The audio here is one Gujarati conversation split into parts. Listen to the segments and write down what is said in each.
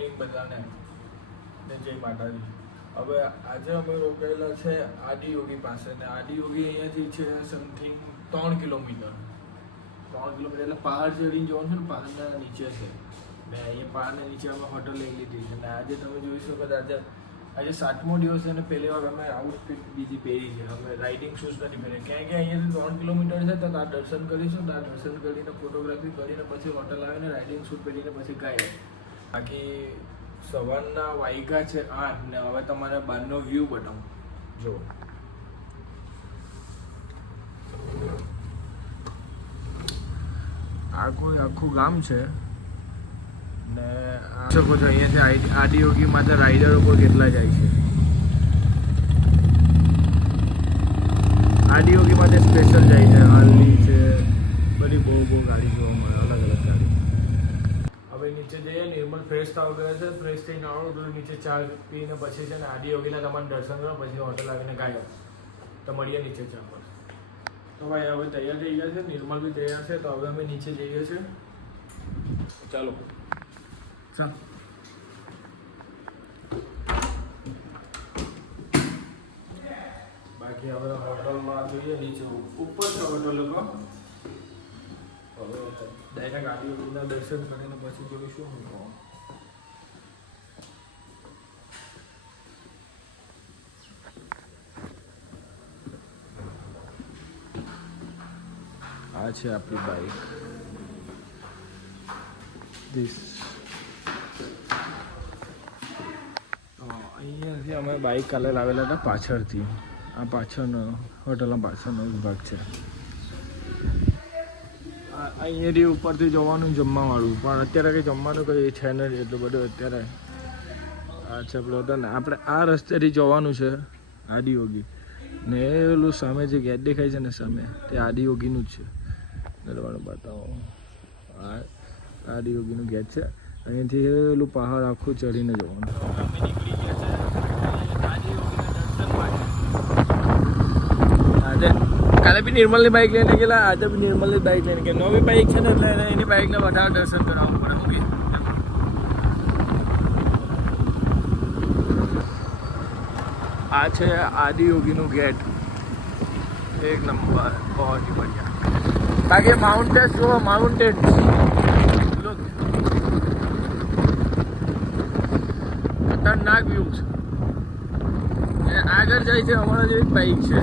મોર્નિંગ બધાને ને જય માતાજી. હવે આજે અમે રોકાયેલા છે આદિયોગી પાસે ને આદિયોગી અહીંયાથી છે સમથિંગ 3 કિલોમીટર એટલે પહાડ ચડીને જવાનું છે ને પહાડના નીચે છે ને અહીંયા પહાડના નીચે અમે હોટલ લઈ લીધી છે ને આજે તમે જોઈ શકો આજે 7મો દિવસ છે અને પહેલી વાર અમે આઉટફિટ બીજી પહેરી છે. અમે રાઇડિંગ શૂઝ નથી પહેરી ક્યાં કે અહીંયાથી 3 કિલોમીટર છે તો ત્યાં દર્શન કરીશું ત્યાં દર્શન કરીને ફોટોગ્રાફી કરીને પછી હોટલ આવીને રાઇડિંગ શૂઝ પહેરીને પછી ગાય. બાકી સવારના વાગ્યા છે 8 ને હવે તમારે બહારનો વ્યૂ બતાવું. જો આખું ગામ છે ને શકો છો અહીંયાથી આદિયોગી માટે રાઈડરો પર કેટલા જાય છે. આદિયોગી માટે સ્પેશિયલ જાય છે. હાલની છે બધી બહુ ગાડી જોવા મળે અલગ અલગ ગાડી. હવે નીચે જઈએ નિર્મલ ફ્રેશ થવા ગયા છે. ફ્રેશ થઈને આવો તો નીચે ચા પીને પછી છે ને આદિયોગીના તમારે દર્શન કરો પછી હોટલ આવીને ગાયો તો મળીએ નીચે ચા પર. તો ભાઈ હવે તૈયાર થઈ ગયા છે. નિર્મલ બી તૈયાર છે તો હવે અમે નીચે જઈએ છીએ. ચાલો ચાલ. બાકી હવે હોટલમાં જોઈએ નીચે ઉપર છે હોટલ લોકો. હવે ડાયરેક્ટ આદિયોગીના દર્શન કરીને પછી જોઈશું હું. આ છે આપણી બાઇક. અહીંયાથી અમે બાઇક કાલે લાવેલા હતા પાછળથી. આ પાછળનો હોટલના પાછળનો વિભાગ છે. અહીંયાથી ઉપરથી જવાનું જમવાવાળું પણ અત્યારે કંઈ જમવાનું કંઈ છે નહીં એટલું બધું અત્યારે. આ છે પેલો હતો ને આપણે આ રસ્તેથી જવાનું છે આદિયોગી ને એલું સામે જે ગેટ દેખાય છે ને સામે તે આદિયોગીનું જ છે. દરવાનું બતાવો આ આદિયોગીનું ગેટ છે. અહીંયાથી એલું પહાડ આખું ચડીને જવાનું. અમે નીકળી ગયા છે આજે. કાલે બી નિર્મલની બાઇક લઈને ગયેલા આજે બી નિર્મલની બાઇક લઈને ગયા. નવી બાઇક છે ને એટલે એની બાઇકને વધારે દર્શન કરાવવું પડે. આ છે આદિયોગીનું ગેટ. એક નંબર બહુ જ બઢિયા. બાકી માઉન્ટેન્સ જુઓ માઉન્ટેન્સ ખતરનાક વ્યૂ છે. આગળ જાય છે અમારા જેવી બાઇક છે.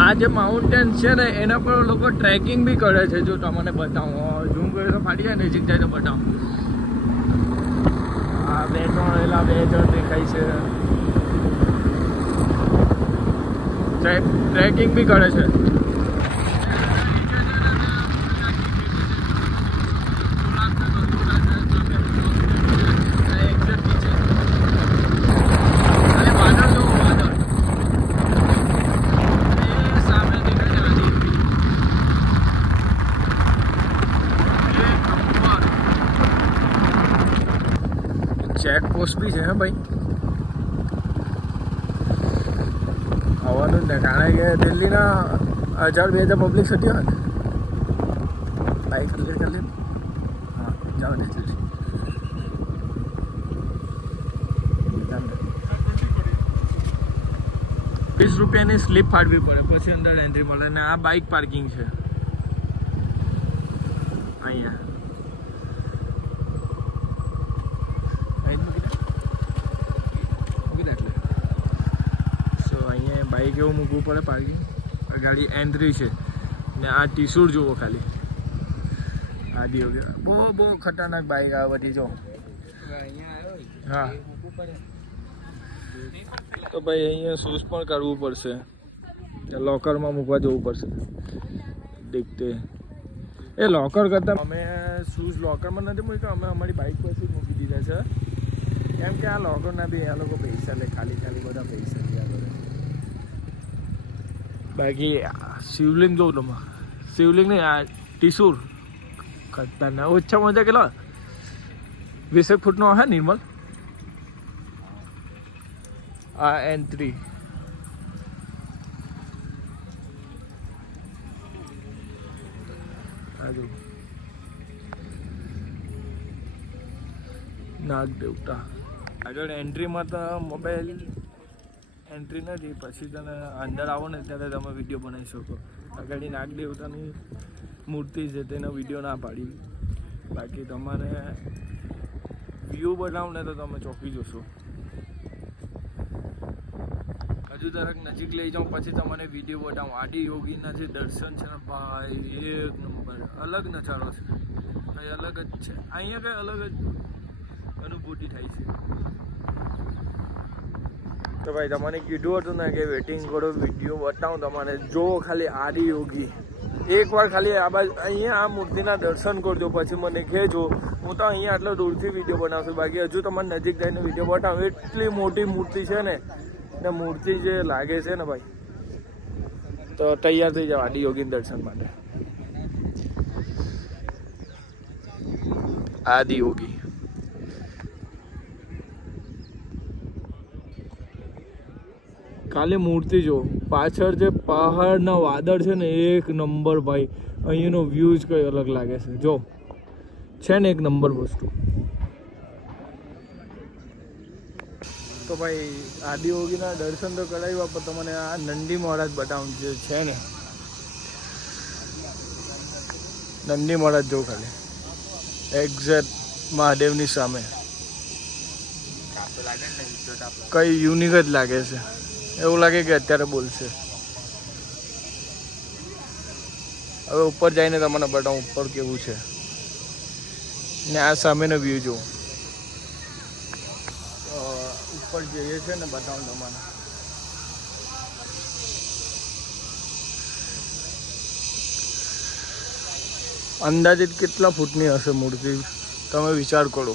આ જે માઉન્ટેન્સ છે ને એના પર લોકો ટ્રેકિંગ બી કરે છે. જો તમને બતાવું ઝૂમ કરે તો ફાટી જાય નજીક જાય તો બતાવું. આ બે જણ દેખાય છે. ટ્રેકિંગ બી કરે છે. ચેક પોસ્ટ બી છે હે ભાઈ આવવાનું ને. કારણ કે દિલ્હીના 1000-2000 પબ્લિક થતી હોય ને. બાઇક ક્લિયર કરી લે. હા જાઓ ને જલ્દી. 20 રૂપિયાની સ્લીપ ફાડવી પડે પછી અંદર એન્ટ્રી મળે. ને આ બાઇક પાર્કિંગ છે અહીંયા. બાઇક એવું મૂકવું પડે પાર્કિંગ. ગાડી એન્ટ્રી છે ને આ ટીસુર જુઓ ખાલી. આદિયોગી બહુ ખતરનાક બાઇક આ બધી જો. હા તો ભાઈ અહીંયા શૂઝ પણ કાઢવું પડશે. લોકરમાં મૂકવા જવું પડશે. દેખતે એ લોકર કરતાં અમે શૂઝ લોકરમાં નથી મૂક્યા. અમે અમારી બાઇક પર જ મૂકી દીધા છે. કેમ કે આ લોકરના બી આ લોકો પૈસા લે. ખાલી બધા પૈસા લે. બાકી શિવલિંગ જોઉં તમે. શિવલિંગ નહીં આ ટીસુર ખતરનાક. ઓછામાં ઓછા કેટલા 20 ફૂટનો હે નિર્મલ. આ એન્ટ્રી આ જો નાગ દેવતા આગળ એન્ટ્રીમાં તો મોબાઈલ એન્ટ્રી નથી, પછી તને અંદર આવો ને ત્યારે તમે વિડીયો બનાવી શકો. આગળ નાગ દેવતાની મૂર્તિ છે તેનો વિડીયો ના પાડી, બાકી તમારે વ્યૂ બનાવું ને તો તમે ચોંકી જશો. હજુ તરક નજીક લઈ જાઉં પછી તમને વિડીયો બતાવું. આદિ યોગીના જે દર્શન છે ને ભાઈ એક નંબર, અલગ નજારો છે, કંઈ અલગ જ છે. અહીંયા કંઈ અલગ જ અનુભૂતિ થાય છે. તો ભાઈ તમને કીધું હતું ને કે વેટિંગ કરો, વિડીયો બતાવું તમારે. જો ખાલી આદિ યોગી એકવાર ખાલી આ બાજુ અહીંયા આ મૂર્તિના દર્શન કરજો, પછી મને કહેજો. હું તો અહીંયા આટલા દૂરથી વિડીયો બનાવશું, બાકી હજુ તમારે નજીક જઈને વિડીયો બતાવું. એટલી મોટી મૂર્તિ છે ને મૂર્તિ જે લાગે છે ને ભાઈ, તો તૈયાર થઈ જાવ આદિ યોગી દર્શન માટે. આદિ યોગી કાલે મૂર્તિ જો પાછળ જે પહાડના વાદળ છે ને એક નંબર ભાઈ. અહીંનો વ્યૂ જ કંઈ અલગ લાગે છે. જો છે ને એક નંબર વસ્તુ. તો ભાઈ આદિ યોગીના દર્શન તો કરાવ્યા, પણ તમને આ નંદી મહારાજ બતાવું જે છે ને, નંદી મહારાજ જો ખાલી એક્ઝેક્ટ મહાદેવની સામે. કઈ યુનિક જ લાગે છે, એવું લાગે કે અત્યારે બોલશે. હવે ઉપર જઈને તમને બતાવું ઉપર કેવું છે ને આ સામેનો વ્યૂ જો. ઉપર જઈએ છે ને બતાવું તમને. અંદાજિત કેટલા ફૂટની હશે મૂર્તિ તમે વિચાર કરો.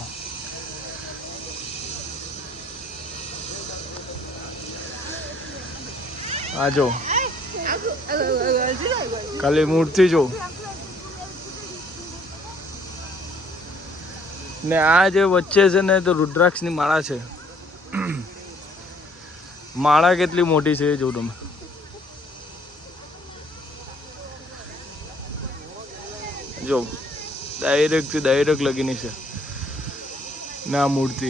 આ જો ખાલી મૂર્તિ જો ને આ જે વચ્ચે છે ને તો રુદ્રાક્ષની માળા છે. માળા કેટલી મોટી છે એ જો તમે. જો ડાયરેક્ટ લગીની છે ને આ મૂર્તિ.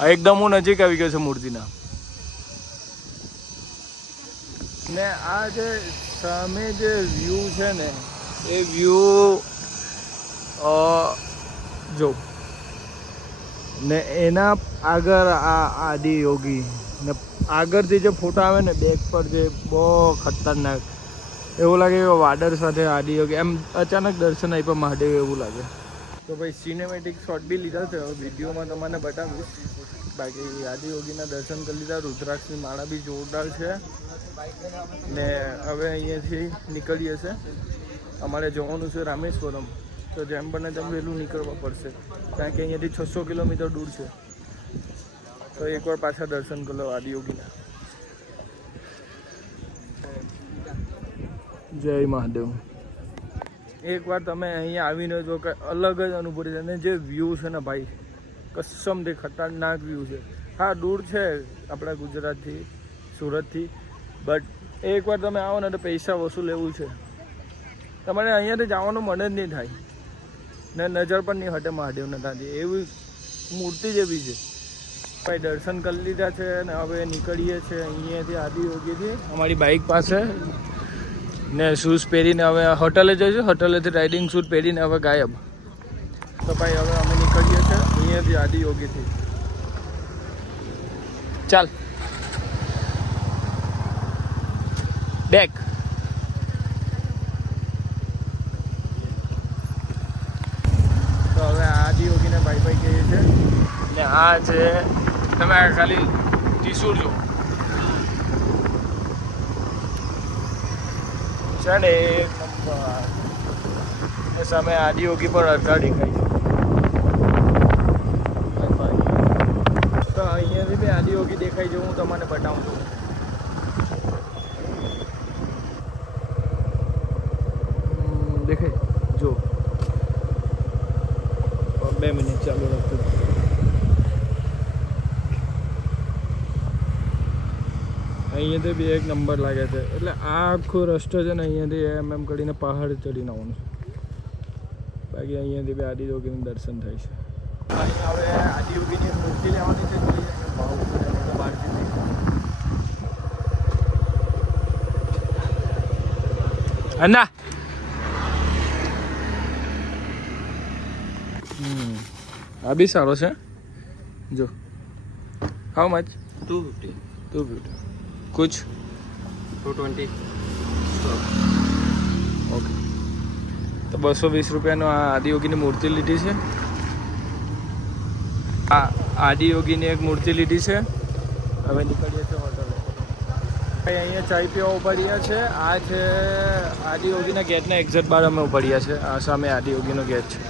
આ એકદમ હું નજીક આવી ગયો છે મૂર્તિના. ને આ જે સામે જે વ્યૂ છે ને એ વ્યૂ જો ને એના આગળ આ આદિ યોગી ને આગળથી જે ફોટા આવે ને બેક પર જે બહુ ખતરનાક, એવું લાગે કે વાદળ સાથે આદિ યોગી એમ અચાનક દર્શન આપ્યા મહાદેવ એવું લાગે. તો ભાઈ સિનેમેટિક શોટ બી લીધા છે, હવે વિડીયોમાં તમને બતાવીશ. બાકી આદિ યોગીના દર્શન કરી લીધા. રુદ્રાક્ષની માળા બી જોરદાર છે ને હવે અહીંયાથી નીકળીએ છે. અમારે જવાનું છે રામેશ્વરમ, તો જેમ બને તેમ વહેલું નીકળવા પડશે, કારણ કે અહીંયાથી 600 કિલોમીટર દૂર છે. તો એકવાર પાછા દર્શન કરી લો આદિ યોગીના. જય મહાદેવ. એકવાર તમે અહીંયા આવીને જો કે અલગ જ અનુભૂતિ છે. અને જે વ્યૂ છે ને ભાઈ કસમથી ખતરનાક વ્યૂ છે. હા દૂર છે આપણા ગુજરાતથી, સુરતથી, બટ એકવાર તમે આવો ને તો પૈસા વસૂલ એવું છે. તમારે અહીંયાથી જવાનું મન જ નહીં થાય ને નજર પણ નહીં હટે મહાદેવને ત્યાંથી. એવી મૂર્તિ જેવી છે ભાઈ. દર્શન કરી લીધા છે ને હવે નીકળીએ છીએ અહીંયાથી આદિ યોગીથી અમારી બાઇક પાસે ને શૂઝ પહેરીને હવે હોટલે જઈશું. હોટલેથી રાઇડિંગ શૂઝ પહેરીને હવે ગાયબ. તો ભાઈ હવે અમે નીકળીએ છીએ અહીંયાથી આદિ યોગીથી. ચાલ ડેક. તો હવે આદિ યોગીને બાય બાય કહીએ છીએ ને આ છે તમે ખાલી ત્રિશુળ જો છે ને એક નંબર. સામે આદિ યોગી પર અડધા દેખાય છે. તો અહીંયાથી બી આદિ યોગી દેખાય છે. હું તમને બતાવું છું. દેખાય જો 2 મિનિટ ચાલુ રાખજો. અહીંયાથી બી એક નંબર લાગે છે. એટલે આ આખો રસ્તો છે ને અહીંયાથી એમ કરીને પહાડ ચડીને આવવાનું છે. બાકી અહીંયાથી બી આદિ યોગીનું દર્શન થાય છે. અહીં હવે આદિયોગીની મૂર્તિ લેવાની છે, જોઈએ કે ભાવ કરે તો બહારથી અન્ના આ બી સારો છે જો. How much? 250. 250. कुछ 220. ઓકે. તો 220 રૂપિયાનો આ આદિયોગીની મૂર્તિ લીધી છે. આ આદિયોગીની એક મૂર્તિ લીધી છે. હવે નીકળીએ છીએ હોટલે. અહીંયા ચાય પીવા ઉભા રહ્યા છે. આ છે આદિયોગીના ગેટના એક્ઝેક્ટ બહાર અમે ઉભા રહ્યા છે. આ સામે આદિયોગીનો ગેટ છે.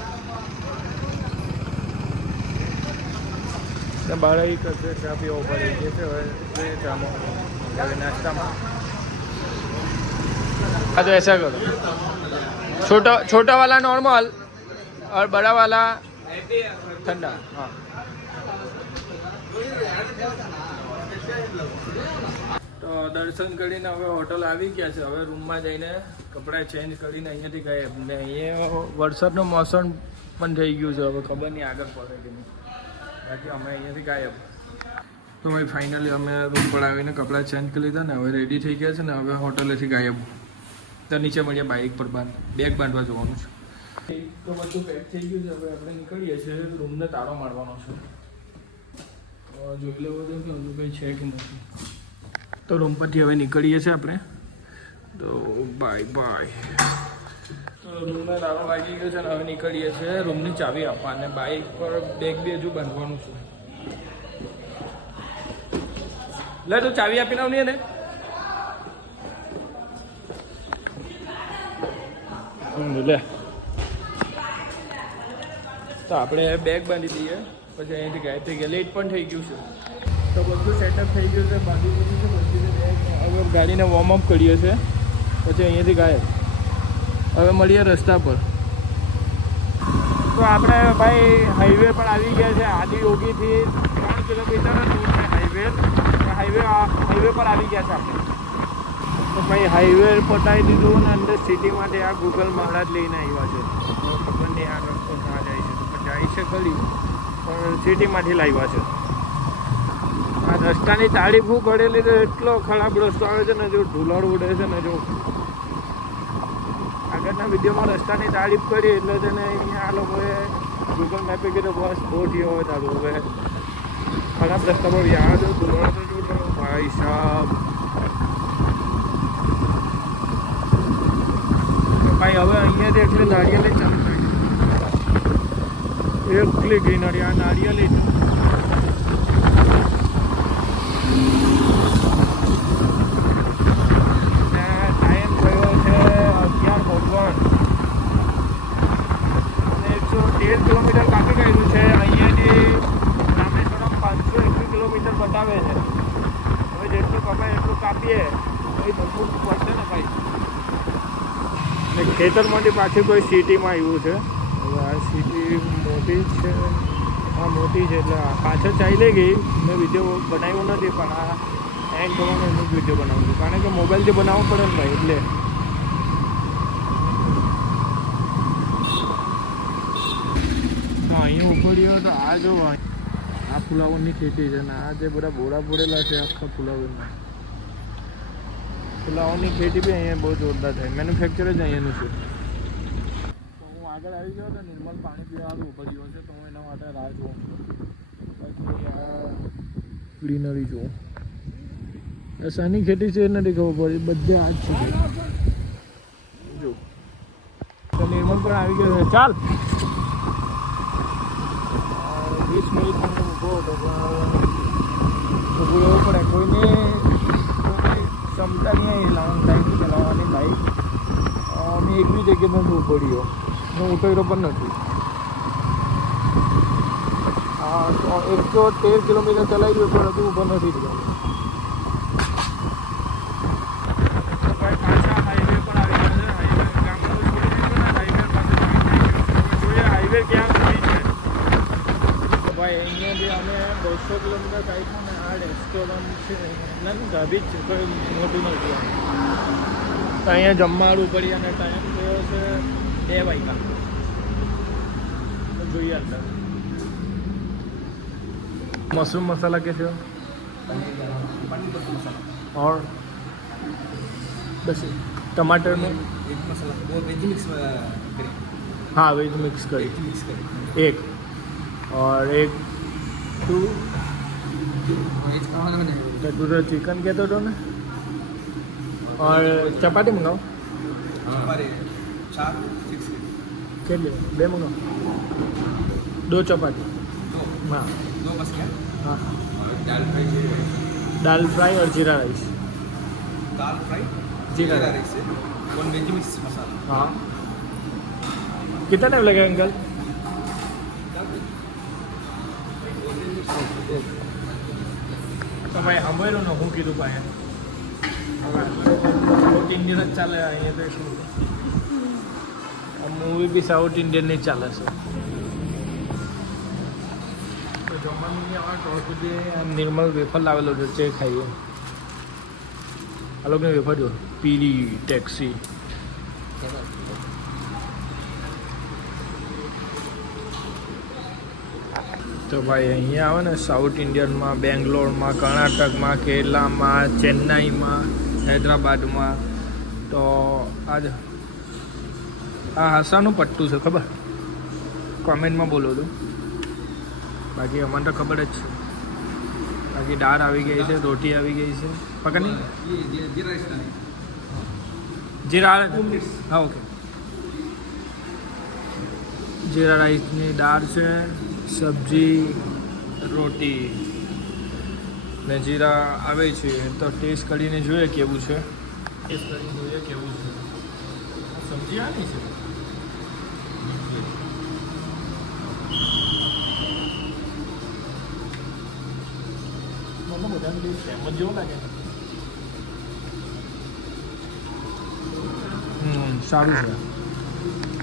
બહાર એક ચા પીવા ઉભા રહી ગયા છે. હવે ચામાં नाश्ता तो ऐसा करो, छोटा वाला नॉर्मल और बड़ा वाला ठंडा. हाँ તો દર્શન કરીને હવે હોટલ આવી ગયા છે. હવે રૂમમાં જઈને કપડાં ચેન્જ કરીને અહીંયાથી ગયા. ને અહીંયા વરસાદનું મોસમ પણ થઈ ગયું છે. હવે ખબર નહીં આગળ પડે કે નહીં. બાકી અમે અહીંયાથી ગાયબ. તો ભાઈ ફાઇનલી અમે રૂમ પર આવીને કપડાં ચેન્જ કરી લીધા ને હવે રેડી થઈ ગયા છે ને હવે હોટલેથી ગાયબ. તો નીચે મળીએ બાઇક પર બેગ બાંધવા જવાનું છે. તો બધું પેક થઈ ગયું છે. હવે આપણે નીકળીએ છીએ. રૂમને તાળો મારવાનો છે. જોઈ લેવો છે કે હજુ કંઈ છે કે નથી. તો રૂમ પરથી હવે નીકળીએ છીએ આપણે. તો બાય બાય. તો રૂમને તાળો વાગી ગયો છે ને હવે નીકળીએ છીએ. રૂમની ચાવી આપવા અને બાઇક પર બેગ બી હજુ બાંધવાનું છે. લે તું ચાવી આપીને આવ ને. લે તો આપણે બેગ બાંધી દઈએ પછી અહીંયાથી ગાયબ થઈ ગયા. લેટ પણ થઈ ગયું છે. તો બધું સેટઅપ થઈ ગયું છે. બાંધી દીધું છે બધી બેગ. હવે ગાડીને વોર્મઅપ કરીએ છીએ પછી અહીંયાથી ગાયબ. હવે મળીએ રસ્તા પર. તો આપણે ભાઈ હાઈવે પર આવી ગયા છે. આદિયોગીથી 3 કિલોમીટર દૂર છે હાઈવે પર આવી ગયા છે આપણે. તો ભાઈ હાઈવે પતાવી દીધું અને અંદર સિટી માટે આ ગૂગલ મહારાજ લઈને આવ્યા છે. ખબર નહીં આ રસ્તો ક્યાં જાય છે. તો જાય છે ખરી પણ સિટીમાંથી લાવ્યા છે. આ રસ્તાની તારીફ હું કરેલી તો એટલો ખરાબ રસ્તો આવે છે ને જો ધૂળાડ ઉડે છે ને જો. આગળના વિડીયોમાં રસ્તાની તારીફ કરી એટલે તેને અહીંયા આ લોકોએ ગૂગલ મેપે કીધું બસ બહુ થયો હોય તારું. હવે ખરાબ રસ્તા પર યાદ ધૂળાડ ભાઈ સાહેબ. ભાઈ હવે અહીંયાથી એટલે નારિયેલી ચાલુ થાય. એકલી ગઈ આ નારિયેલી છે. ટાઈમ થયો છે 11:59 અને 113 કિલોમીટર કાપી ગયેલું છે. અહીંયાથી રામેશ્વરમ 521 કિલોમીટર બતાવે છે. હવે જેટલું કપાય એટલું કાપીએ તો બધું પડશે ને ભાઈ. ને ખેતરમાંથી પાછી કોઈ સિટીમાં આવ્યું છે. હવે આ સિટી મોટી છે. હા મોટી છે એટલે પાછળ ચાલી ગઈ. મેં વિડીયો બનાવ્યો નથી પણ આ એન્ડ કરવાનો એનું વિડીયો બનાવું છું કારણ કે મોબાઈલથી બનાવવું પડે ને ભાઈ એટલે. હા અહીંયા ઉપડ્યો તો આ જો આ ફુલાવરની ખેતી છે ને આ જે બધા બોરા પડેલા છે આખા ફુલાવરના. ફુલાવરની ખેતી બી અહીંયા બહુ જોરદાર થાય. મેન્યુફેક્ચર જ અહીંયાનું છે. તો હું આગળ આવી ગયો તો નિર્મલ પાણી પીવાનું ઉભો રહ્યો છે તો હું એના માટે રાહ જોઉં છું. પછી આ ગ્રીનરી જોઉં. શાની ખેતી છે એ નથી ખબર પડી. બધે આ જ છે જો. તો નિર્મલ પણ આવી ગયો છે. ચાલ 20 મિનિટ મને ઊભો હતો પણ ઊભું રહેવું પડે. કોઈને ક્ષમતા નહીં લોંગ ટાઈમથી ચલાવવાની બાઈક. અમે એક બી જગ્યાએ નથી ઉપડ્યો. હું ઉતર્યો પણ નથી. 113 કિલોમીટર ચલાવી ગયો પણ હજુ ઊભો નથી થયો. પાછા હાઈવે પર આવી ગયા છે. હાઈવે ગામડું છોડી દીધું ને હાઈવે પાસે જોઈએ હાઈવે ક્યાં સુધી છે. ભાઈ અહીંયાથી અમે 200 કિલોમીટર કાઢ્યું ને આ રેસ્ટોરન્ટ છે ના ધાબી જ છે કોઈ મોટું નથી. તો અહીંયા જમવાનું પડી અને ટાઈમ થયો છે 2 વાગ્યા. તો જોઈએ અંદર मशरूम मसाला कैसे हो? पनीर बटर मसाला और बस टमाटर में एक मसाला वो वेज मिक्स करें हाँ वेज मिक्स करी वेज मिक्स करें एक और एक टू वेज खाना नहीं टूटो चिकन कहते हो ने और चपाटी मंगाओ हमारे 4 6 के लिए बे मंगाओ 2 चपाती दो हाँ दो बस क्या हाँ दाल फ्राई दाल फ्राई और जीरा राइस दाल फ्राई जीरा राइस से वन वेज मिक्स मसाला हाँ कितना टाइम लगेगा अंकल તો ભાઈ સાંભળ્યું ને હું કીધું ભાઈ સાઉથ ઇન્ડિયન જ ચાલે અહીંયા તો શું મૂવી બી સાઉથ ઇન્ડિયનની જ ચાલે છે તો જમવાનું આવે તો સુધી નિર્મલ વેફર લાવેલો છે તે ખાઈએ આ લોકોને વેફર જો પીલી ટેક્સી તો ભાઈ અહીંયા આવે ને સાઉથ ઇન્ડિયનમાં બેંગ્લોરમાં કર્ણાટકમાં કેરલામાં ચેન્નાઈમાં હૈદરાબાદમાં તો આજ આ હાસાનું પટ્ટું છે ખબર કોમેન્ટમાં બોલો તો બાકી અમને તો ખબર જ છે બાકી દાળ આવી ગઈ છે રોટી આવી ગઈ છે પકડની ये जीरा राइस का नहीं જીરા હા ઓકે જીરા રાઈસની દાળ છે સબ્જી રોટી ને જીરા આવે છે તો ટેસ્ટ કરીને જોઈએ કેવું છે ટેસ્ટ કરીને જોઈએ કેવું છે સબ્જી આની છે મને બધાને ટેસ્ટ સેમ જ જેવો લાગે સારું છે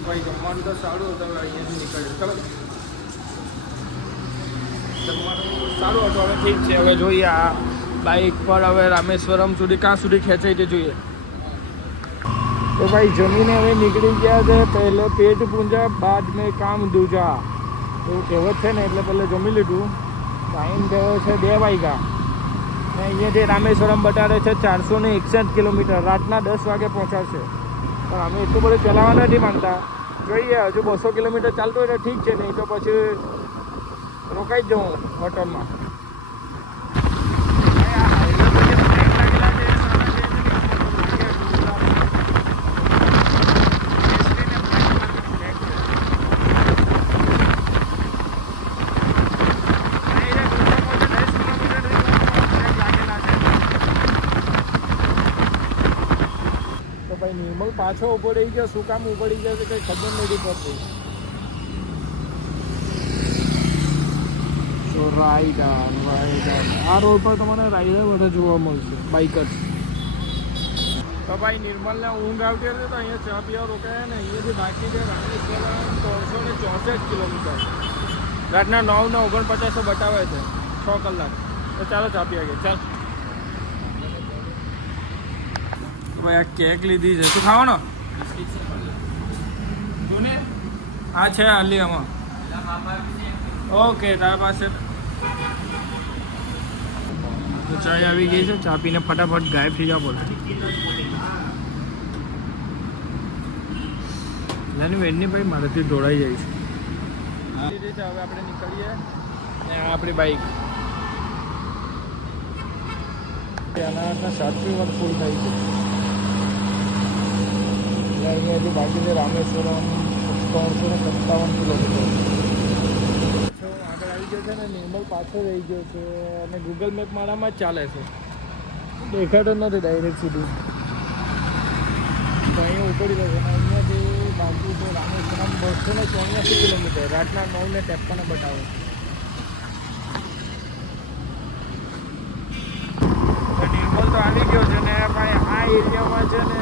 ભાઈ જમવાનું તો સારું હતું હવે અહીંયાથી નીકળ્યું ચાલો જમવાનું સારું હતું હવે ઠીક છે હવે જોઈએ આ બાઇક પર હવે રામેશ્વરમ સુધી ક્યાં સુધી ખેંચાય તે જોઈએ તો ભાઈ જમીને હવે નીકળી ગયા છે પહેલે પેટ પૂંજા બાદ મેં કામ દૂજા એવું કહેવત છે ને એટલે પહેલે જમી લીધું ટાઈમ થયો છે 2 વાગ્યા ને અહીંયાથી રામેશ્વરમ બતાવે છે 461 કિલોમીટર રાતના 10 વાગે પહોંચાડશે પણ અમે એટલું બધું ચલાવવા નથી માંગતા જોઈએ હજુ 200 કિલોમીટર ચાલતું હોય તો ઠીક છે નહીં તો પછી રોકાઈ જ જવું હોટલમાં નિર્મલ પાછો ઉભો રહી ગયો શું કામ ઉભો રહી ગયો છે કંઈ ખબર નથી પડતી તો રાઈડર આ રોડ પર તમને રાઈડર બધા જોવા મળશે બાઇકર્સ તો ભાઈ નિર્મલને ઊંઘ આવતી હતી તો અહીંયા ચા પીવા રોકાયા ને અહીંયાથી બાકી છે રામેશ્વરમ 364 કિલોમીટર રાતના 9:49 બતાવે છે 6 કલાક તો ચાલો ચા પીવા ગયા ચાલ ભાઈ આ કેક લીધી છે શું ખાવાનો હા છે હાલી આમાં ઓકે તારા પાસે તો ચાય આવી ગઈ છે ચા પીને ફટાફટ ગાયબ થઈ જવા પડે નાની વેડની ભાઈ મારાથી દોડાઈ જાય છે હવે આપણે નીકળીએ ને આપણી બાઈક અનાજના 7 વાર ફૂલ થાય છે અહીંયાથી બાકી છે રામેશ્વરમ 357 કિલોમીટર આગળ આવી ગયો છે ને નિર્મલ પાછો રહી ગયો છે અને ગૂગલ મેપ મારામાં જ ચાલે છે દેખાતો નથી ડાયરેક્ટ સુધી તો અહીંયા ઉપડી રહ્યો છે અને અહીંયાથી બાકી છે રામેશ્વરમ 284 કિલોમીટર રાતના 9:53 બતાવે તો નિર્મલ તો આવી ગયો છે ને ભાઈ આ એરિયામાં છે ને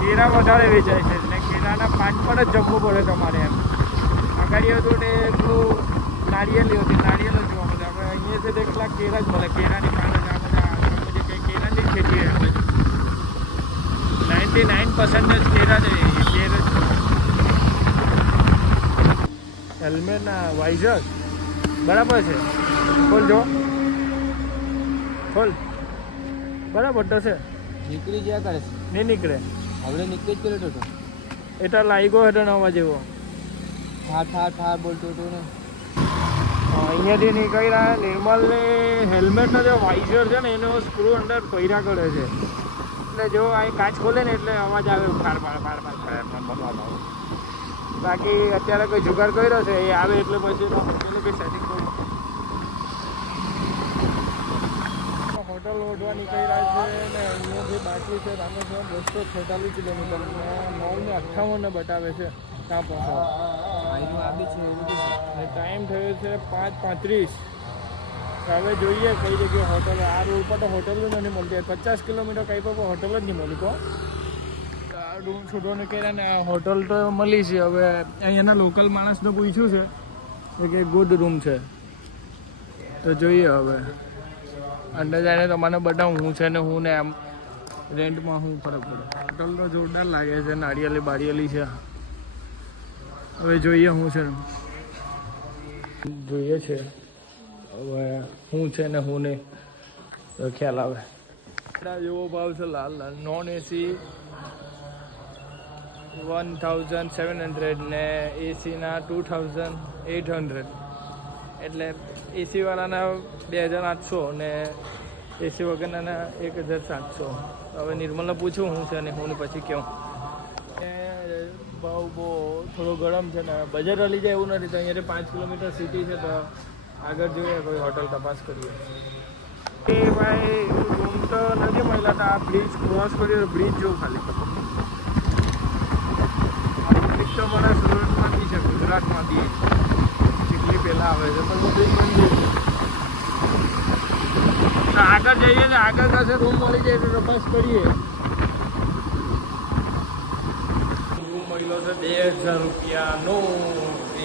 કેરા વધારે વેચાય છે એટલે કેરાના પાક પર જ જમવું પડે તમારે એમ આગળ હતું ને એટલું નારિયેલી હતી નારિયેલ જોવા મળે આપણે અહીંયાથી તો એકલા કેરા જ મળે કેરાની પાક જ આ બધા પછી કંઈ કેરાની જ ખેતી એમ 99% જ કેરા છે કેર જ હેલ્મેટ ના વાઇઝર બરાબર છે. ખોલ જો, ખોલ. બરાબર તો છે. નીકળી જ્યાં કરે છે નહીં નીકળે. હવે નીકળી જ કર્યો તો એટલે લાગ્યો હતો નવા જેવો. ઠાર બોલતો હતો ને. અહીંયાથી નીકળી રહ્યા. નિર્મલને હેલ્મેટનો જે વાઇઝર છે ને એનો સ્ક્રૂ અંદર પૈરા કરે છે, એટલે જો આ કાચ ખોલે ને એટલે અવાજ આવે ફાડ બનવાનો. બાકી અત્યારે કોઈ જુગાડ કર્યો છે એ આવે એટલે પછી એનું કંઈ સેટિંગ કરું. હોટલ ઓઢવા નીકળી રહ્યા છે ને અહીંયાથી બાકી છે રામેશ્વરમ 246 કિલોમીટર 9:58 બતાવે છે ત્યાં પહોંચવા. આવે છે ટાઈમ થયો છે 5:35. હવે જોઈએ કઈ જગ્યાએ હોટલ. આ રોડ પર તો હોટલ જ નથી મળતી. 50 કિલોમીટર કઈ પર હોટલ જ નહીં મળી. તો આ રૂમ છૂટો નીકળ્યા ને આ હોટલ તો મળી છે. હવે અહીંયાના લોકલ માણસને પૂછ્યું છે કે ગુડ રૂમ છે, તો જોઈએ હવે અંદર જઈને તમને બતાવું હું છે ને હું ને એમ રેન્ટમાં શું ફરક પડે. હોટલ તો જોરદાર લાગે છે, નારિયેલી બારિયેલી છે. હવે જોઈએ શું છે, જોઈએ છે હવે શું છે ને શું નહીં તો ખ્યાલ આવે. જેવો ભાવ છે લાલ લાલ. નોન એસી 1700 ને એસીના 2800, એટલે એસીવાળાના 2800 ને એસી વગરના 1700. હવે નિર્મલને પૂછું શું છે ને હું પછી કહું. ભાવ બહુ થોડો ગરમ છે ને બજેટ હલી જાય એવું નથી. તો અહીંયાથી 5 કિલોમીટર સિટી છે, તો આગળ જોઈએ કોઈ હોટલ તપાસ કરીએ. એ ભાઈ રૂમ તો નથી મળ્યા હતા. આ બ્રિજ ક્રોસ કર્યો, બ્રિજ જો ખાલી બ્રિજ તો મને સુરતમાંથી છે, ગુજરાતમાંથી ચીખલી પહેલાં આવે છે, પણ બ્રિજ બની જાય. આગળ જઈએ ને આગળ પાસે રૂમ મળી જાય તો તપાસ કરીએ. ₹2000 રૂપિયાનો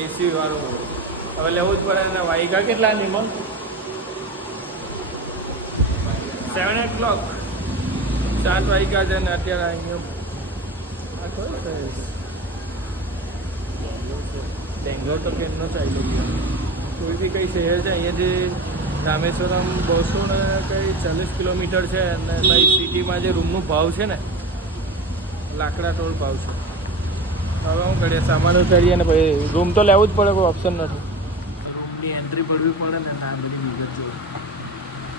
એસી વાળો. હવે લેવું જ પડે ને. વાયગા કેટલા નિમન? 7 o'clock. 7 વાગ્યા છે ને અત્યારે અહીંયા બેંગ્લોર તો કેમનો ચાલ્યો ગયો. કોઈ બી કંઈ શહેર છે અહીંયાથી રામેશ્વરમ 200 ને કંઈ 40 કિલોમીટર છે. અને ભાઈ સિટીમાં જે રૂમનું ભાવ છે ને લાકડા ટોળ ભાવ છે. હવે શું કરીએ, સામાન ઉતારીએ ને પછી રૂમ તો લેવું જ પડે, કોઈ ઓપ્શન નથી. રૂમની એન્ટ્રી પડવી પડે ને ના બધી વિગત જોઈએ.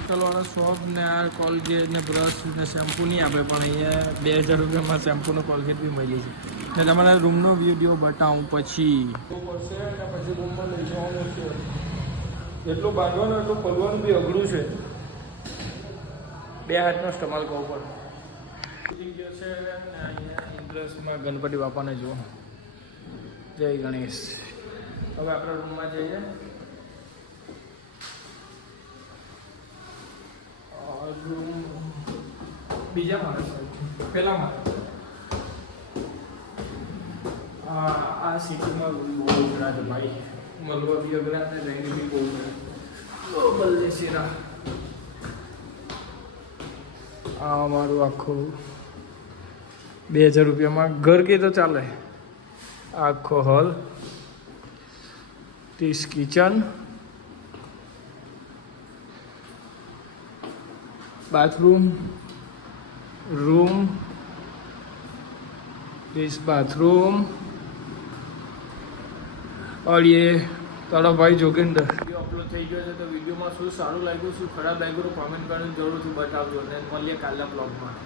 ચલો શોપ ને આ કોલગેટ ને બ્રશ ને શેમ્પૂ નહીં આપે, પણ અહીંયા 2000 રૂપિયામાં શેમ્પૂનો કોલગેટ બી મળી છે. ને તમારા રૂમનો વિડીયો બતાવું પછી પછી રૂમમાં લઈ જવાનું છે. એટલું બાંધવાનું એટલું ખોલવાનું બી અઘરું છે. 2 હાથનો ઇસ્તેમાલ કરવો પડે. છે અહીંયા ઇન્દ્રસમાં ગણપતિ બાપાને જુઓ. જય ગણેશ. હવે આપણા રૂમમાં જઈએ. રૂમ બીજા માળે, પહેલા માળે. આ સિટીમાં રૂમ બહુ ઉઘરા છે ભાઈ. મળવા બી અઘરા ને રેન્ટ બી બહુ ઉઘરા. બલદેશીરા આ અમારું આખું 2000 રૂપિયામાં ઘર કે તો ચાલે. આખો hall, 30 kitchen, bathroom, room, this bathroom और ये तारा भाई जोगिंदर. वीडियो अपलोड થઈ ગયો છે તો વિડીયોમાં શું સારું લાગ્યું શું ખરાબ લાગ્યું તો કોમેન્ટ કરીને જરૂરથી બતાવજો અને મળીએ કાલના બ્લોગમાં.